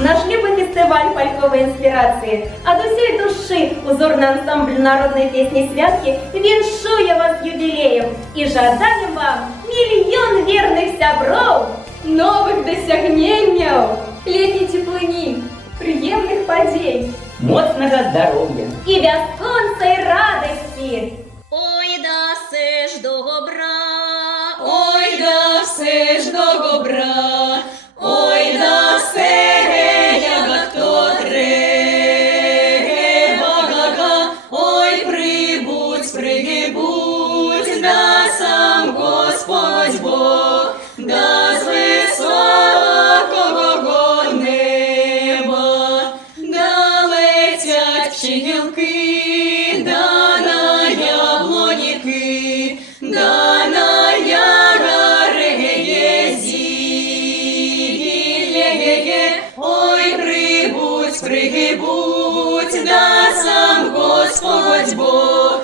Наш любый фестиваль фолькловой инспирации. От усей души узорный ансамбль народной песни «Святки» віншує вас юбилеем и жадаем вам миллион верных сябров, Новых досягнений, летней теплыни, приємних подій, моцного здоров'я и вясконцей радости. Ой, да все ж добра, ой, да все ж до добра, ой, да все як то треба, га-га, ой, прибудь, да сам Господь Бог, да з високого неба, да летять пчілки, да на яблоніки, да на ягареє зілля, ой, прибудь, да сам Господь Бог,